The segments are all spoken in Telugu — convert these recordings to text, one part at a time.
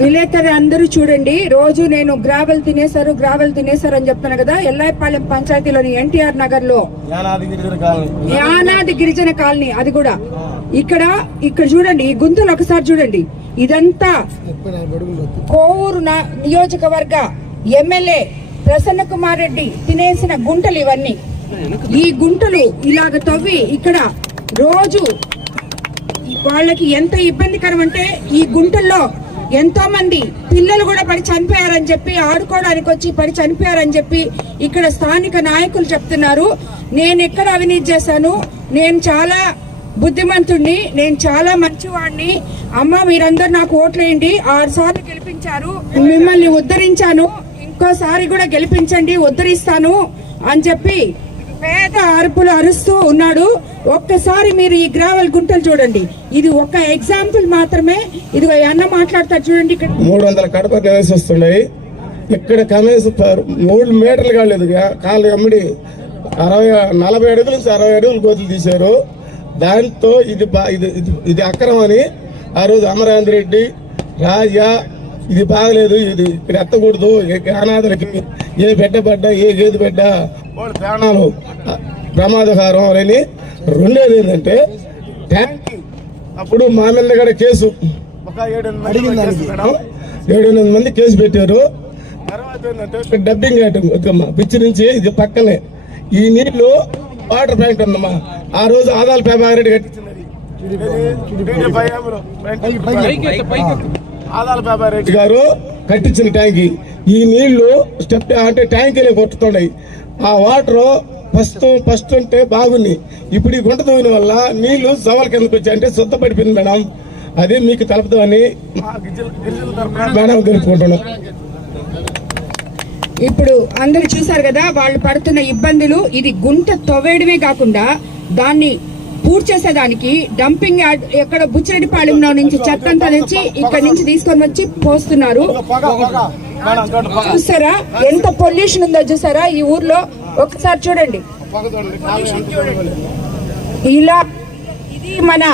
విలేకరి అందరూ చూడండి. రోజు నేను గ్రావెల్ తినేశారు గ్రావెల్ తినేశారు అని చెప్తాను కదా. ఎల్లాయిపాలెం పంచాయతీలోని ఎన్టీఆర్ నగర్లో యానాది గిరిజన కాలనీ అది కూడా. ఇక్కడ ఇక్కడ చూడండి ఈ గుంతలు ఒకసారి చూడండి. ఇదంతా కోవూరు నియోజకవర్గ ఎమ్మెల్యే ప్రసన్న కుమార్ రెడ్డి తినేసిన గుంటలు ఇవన్నీ. ఈ గుంటలు ఇలాగ తవ్వి ఇక్కడ రోజు వాళ్ళకి ఎంత ఇబ్బందికరం అంటే ఈ గుంటల్లో ఎంతో మంది పిల్లలు కూడా పడి చనిపోయారని చెప్పి ఆడుకోవడానికి వచ్చి పడి చనిపోయారని చెప్పి ఇక్కడ స్థానిక నాయకులు చెప్తున్నారు. నేను ఎక్కడ అవినీతి చేశాను? నేను చాలా బుద్ధిమంతుణ్ణి నేను చాలా మంచివాడిని అమ్మ మీరందరూ నాకు ఓట్లేయండి ఆరు సార్లు గెలిపించారు. మిమ్మల్ని ఉద్ధరించాను. ఇంకోసారి కూడా గెలిపించండి ఉద్ధరిస్తాను అని చెప్పి పేద అరుపులు అరుస్తూ ఉన్నాడు. ఒక్కసారి మీరు ఈ గ్రావల్ గుంటలు చూడండి. ఇది ఒక ఎగ్జాంపుల్ మాత్రమే. ఇది అన్న మాట్లాడతారు చూడండి ఇక్కడ. మూడు వందల కడప కనీసం వస్తున్నాయి. ఇక్కడ కనీసం మూడు మీటర్లు కాలేదు. కాళ్ళు అమ్మిడి అరవై నలభై అడుగుల నుంచి అరవై అడుగులు గోతులు తీశారు. దాంతో ఇది ఇది ఇది- ఇది ఆ రోజు అమరాంధ్ర రెడ్డి రాజా ఇది బాగలేదు ఇది ఇక్కడ ఎత్తకూడదు ఏ అనాథలకి ఏ బిడ్డ పడ్డా ఏ గేదె బిడ్డ వాళ్ళ ప్రాణాలు ప్రమాదకరం అని రెండోది ఏంటంటే ట్యాంక్ అప్పుడు మా మీద కూడా కేసు. ఒక ఏడు ఎనిమిది మంది కేసు మేడం. ఏడు ఎనిమిది మంది కేసు పెట్టారు. తర్వాత ఏంటంటే డబ్బింగ్ అమ్మా పిచ్చి నుంచి ఇది పక్కనే. ఈ నీళ్ళు వాటర్ ప్లాంట్ ఉందమ్మా. ఆ రోజు ఆదాల పేబారెడ్డి కట్టించినది పేబారెడ్డి గారు కట్టించిన ట్యాంకి. ఈ నీళ్ళు స్టెప్ అంటే ట్యాంకీలే కొట్టుతున్నాయి. ఆ వాటర్ ఫస్ట్ ఫస్ట్ ఉంటే బాగుంది. ఇప్పుడు ఈ గుంట తోగిన వల్ల నీళ్ళు సవాల్ కిందకి వచ్చాయి. అంటే శుద్ధపడిపోయింది మేడం. అదే మీకు తరపున మేడం తెలుపుకుంటున్నాం. ఇప్పుడు అందరు చూసారు కదా వాళ్ళు పడుతున్న ఇబ్బందులు. ఇది గుంట తవ్వేయడమే కాకుండా దాన్ని పూర్తి చేసేదానికి డంపింగ్ యార్డ్ ఎక్కడ బుచ్చిరెడ్డిపాళెంలో నుంచి చెత్త అంతా తెచ్చి ఇక్కడ నుంచి తీసుకొని వచ్చి పోస్తున్నారు. చూసారా? ఎంత పొల్యూషన్ ఉందో చూసారా? ఈ ఊర్లో ఒకసారి చూడండి చూడండి. ఇలా ఇది మన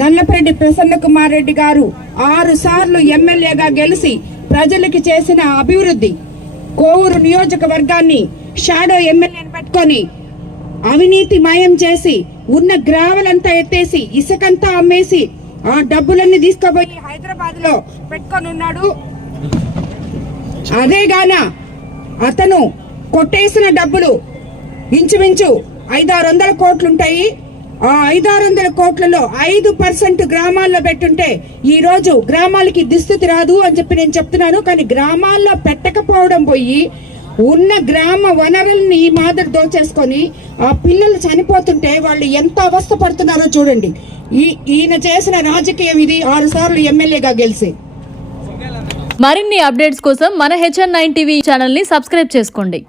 నల్లపరెడ్డి ప్రసన్న కుమార్ రెడ్డి గారు ఆరు సార్లు ఎమ్మెల్యేగా గెలిచి ప్రజలకి చేసిన అభివృద్ధి. కోవూరు నియోజకవర్గాన్ని షాడో ఎమ్మెల్యేని పెట్టుకొని అవినీతి మయం చేసి ఉన్న గ్రావలంతా ఎత్తేసి ఇసుకంతా అమ్మేసి ఆ డబ్బులన్నీ తీసుకుపోయి హైదరాబాద్లో పెట్టుకొని ఉన్నాడు అదేగాన అతను కొట్టేసిన డబ్బులు ఇంచుమించు ఐదారు వందల కోట్లుంటాయి. ఆ ఐదారు వందల కోట్లలో ఐదు పర్సెంట్ గ్రామాల్లో పెట్టుంటే ఈ రోజు గ్రామాలకి దుస్థితి రాదు అని చెప్పి నేను చెప్తున్నాను. కానీ గ్రామాల్లో పెట్టకపోవడం పోయి ఉన్న గ్రామ వనరుల్ని ఈ మాదిరి దోచేసుకొని ఆ పిల్లలు చనిపోతుంటే వాళ్ళు ఎంత అవస్థ పడుతున్నారో చూడండి. ఈ ఈయన చేసిన రాజకీయం ఇది ఆరు సార్లు ఎమ్మెల్యేగా గెలిచి. మరిన్ని అప్డేట్స్ కోసం మన హెచ్ఎన్ నైన్ టీవీ ఛానల్ని సబ్స్క్రైబ్ చేసుకోండి.